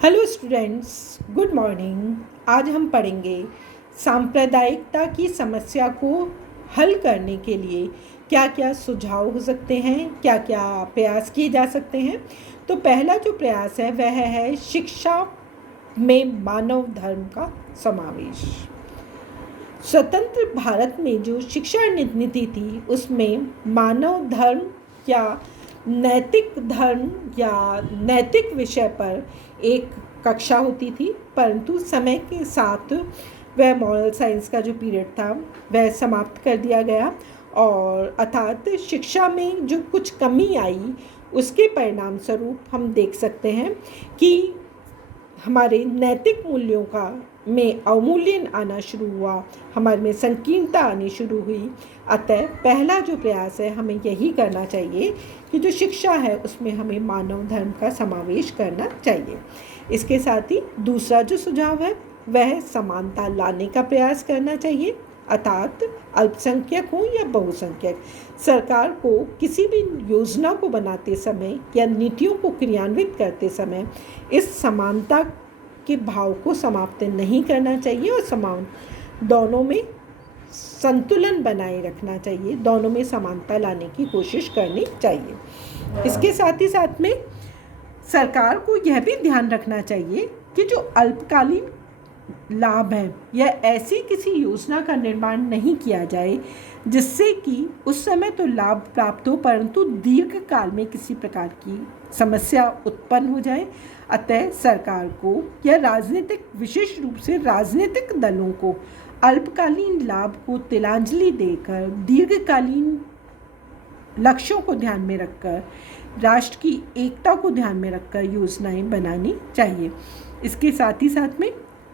Hello students, good morning. आज हम पढ़ेंगे सांप्रदायिकता की समस्या को हल करने के लिए क्या क्या सुझाव हो सकते हैं, क्या क्या प्रयास किए जा सकते हैं। तो पहला जो प्रयास है वह है शिक्षा में मानव धर्म का समावेश। स्वतंत्र भारत में जो शिक्षा नीति थी उसमें मानव धर्म या नैतिक धर्म या नैतिक विषय पर एक कक्षा होती थी, परंतु समय के साथ वह मॉरल साइंस का जो पीरियड था वह समाप्त कर दिया गया और अर्थात शिक्षा में जो कुछ कमी आई उसके परिणाम स्वरूप हम देख सकते हैं कि हमारे नैतिक मूल्यों का में अवमूल्यन आना शुरू हुआ, हमारे में संकीर्णता आनी शुरू हुई। अतः पहला जो प्रयास है हमें यही करना चाहिए कि जो शिक्षा है उसमें हमें मानव धर्म का समावेश करना चाहिए। इसके साथ ही दूसरा जो सुझाव है वह समानता लाने का प्रयास करना चाहिए, अर्थात अल्पसंख्यक हो या बहुसंख्यक, सरकार को किसी भी योजना को बनाते समय या नीतियों को क्रियान्वित करते समय इस समानता के भाव को समाप्त नहीं करना चाहिए और समान दोनों में संतुलन बनाए रखना चाहिए, दोनों में समानता लाने की कोशिश करनी चाहिए। इसके साथ ही साथ में सरकार को यह भी ध्यान रखना चाहिए कि जो अल्पकालीन लाभ है या ऐसी किसी योजना का निर्माण नहीं किया जाए जिससे कि उस समय तो लाभ प्राप्त हो परंतु दीर्घ काल में किसी प्रकार की समस्या उत्पन्न हो जाए। अतः सरकार को या राजनीतिक, विशेष रूप से राजनीतिक दलों को अल्पकालीन लाभ को तिलांजलि देकर दीर्घकालीन लक्ष्यों को ध्यान में रखकर राष्ट्र की एकता को ध्यान में रखकर योजनाएं बनानी चाहिए। इसके साथ ही साथ में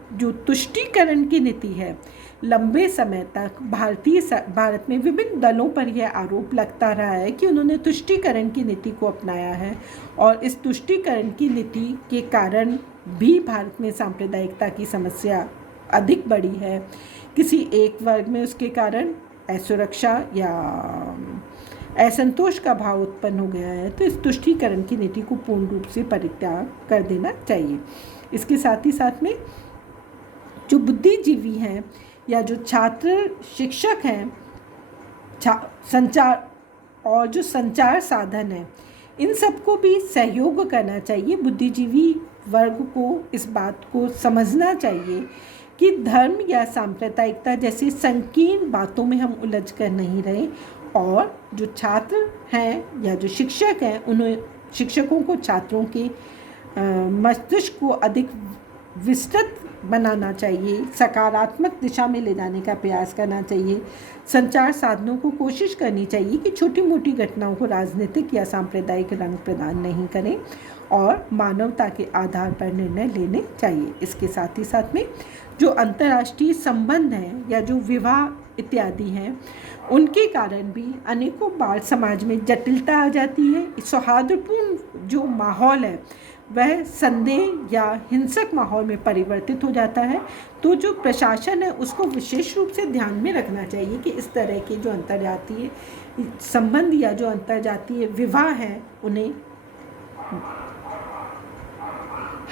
जो तुष्टीकरण की नीति है, लंबे समय तक भारत में विभिन्न दलों पर यह आरोप लगता रहा है कि उन्होंने तुष्टीकरण की नीति को अपनाया है और इस तुष्टीकरण की नीति के कारण भी भारत में सांप्रदायिकता की समस्या अधिक बढ़ी है। किसी एक वर्ग में उसके कारण असुरक्षा या असंतोष का भाव उत्पन्न हो गया है, तो इस तुष्टीकरण की नीति को पूर्ण रूप से परित्याग कर देना चाहिए। इसके साथ ही साथ में जो बुद्धिजीवी हैं या जो छात्र शिक्षक हैं, संचार और जो संचार साधन है, इन सबको भी सहयोग करना चाहिए। बुद्धिजीवी वर्ग को इस बात को समझना चाहिए कि धर्म या सांप्रदायिकता जैसी संकीर्ण बातों में हम उलझ कर नहीं रहे और जो छात्र हैं या जो शिक्षक हैं उन्हें, शिक्षकों को छात्रों के मस्तिष्क को अधिक विस्तृत बनाना चाहिए, सकारात्मक दिशा में ले जाने का प्रयास करना चाहिए। संचार साधनों को कोशिश करनी चाहिए कि छोटी मोटी घटनाओं को राजनीतिक या सांप्रदायिक रंग प्रदान नहीं करें और मानवता के आधार पर निर्णय लेने चाहिए। इसके साथ ही साथ में जो अंतर्राष्ट्रीय संबंध हैं या जो विवाह इत्यादि हैं उनके कारण भी अनेकों बार समाज में जटिलता आ जाती है। सौहार्दपूर्ण जो माहौल है वह संदेह या हिंसक माहौल में परिवर्तित हो जाता है। तो जो प्रशासन है उसको विशेष रूप से ध्यान में रखना चाहिए कि इस तरह के जो अंतर्जातीय संबंध या जो अंतर्जातीय विवाह है उन्हें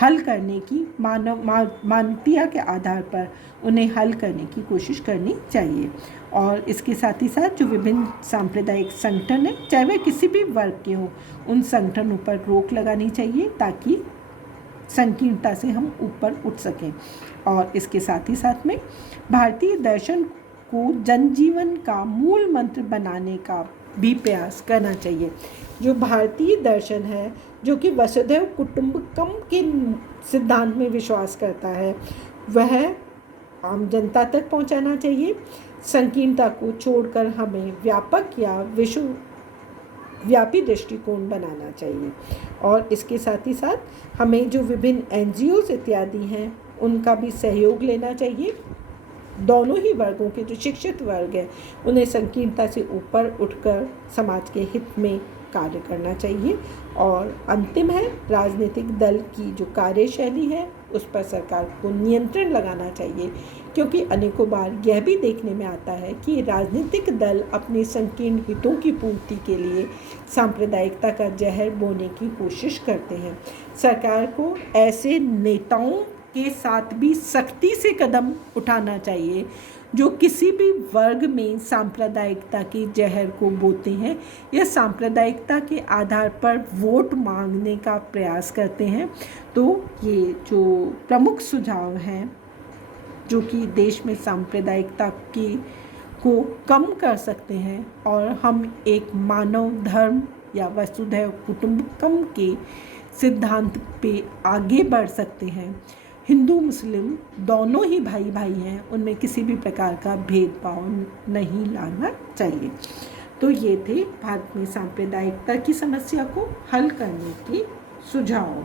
हल करने की मानवीयता के आधार पर उन्हें हल करने की कोशिश करनी चाहिए। और इसके साथ ही साथ जो विभिन्न सांप्रदायिक संगठन हैं, चाहे वह किसी भी वर्ग के हों, उन संगठनों पर रोक लगानी चाहिए ताकि संकीर्णता से हम ऊपर उठ सकें। और इसके साथ ही साथ में भारतीय दर्शन को जनजीवन का मूल मंत्र बनाने का भी प्रयास करना चाहिए। जो भारतीय दर्शन है जो कि वसुधैव कुटुंबकम के सिद्धांत में विश्वास करता है वह आम जनता तक पहुंचाना चाहिए। संकीर्णता को छोड़कर हमें व्यापक या विश्वव्यापी दृष्टिकोण बनाना चाहिए। और इसके साथ ही साथ हमें जो विभिन्न NGOs इत्यादि हैं उनका भी सहयोग लेना चाहिए। दोनों ही वर्गों के जो शिक्षित वर्ग हैं उन्हें संकीर्णता से ऊपर उठकर समाज के हित में कार्य करना चाहिए। और अंतिम है, राजनीतिक दल की जो कार्यशैली है उस पर सरकार को नियंत्रण लगाना चाहिए, क्योंकि अनेकों बार यह भी देखने में आता है कि राजनीतिक दल अपने संकीर्ण हितों की पूर्ति के लिए सांप्रदायिकता का जहर बोने की कोशिश करते हैं। सरकार को ऐसे नेताओं के साथ भी सख्ती से कदम उठाना चाहिए जो किसी भी वर्ग में सांप्रदायिकता के जहर को बोते हैं या सांप्रदायिकता के आधार पर वोट मांगने का प्रयास करते हैं। तो ये जो प्रमुख सुझाव हैं जो कि देश में सांप्रदायिकता को कम कर सकते हैं और हम एक मानव धर्म या वसुधैव कुटुंबकम के सिद्धांत पे आगे बढ़ सकते हैं। हिंदू मुस्लिम दोनों ही भाई भाई हैं, उनमें किसी भी प्रकार का भेदभाव नहीं लाना चाहिए। तो ये थे भारत में सांप्रदायिकता की समस्या को हल करने के सुझाव।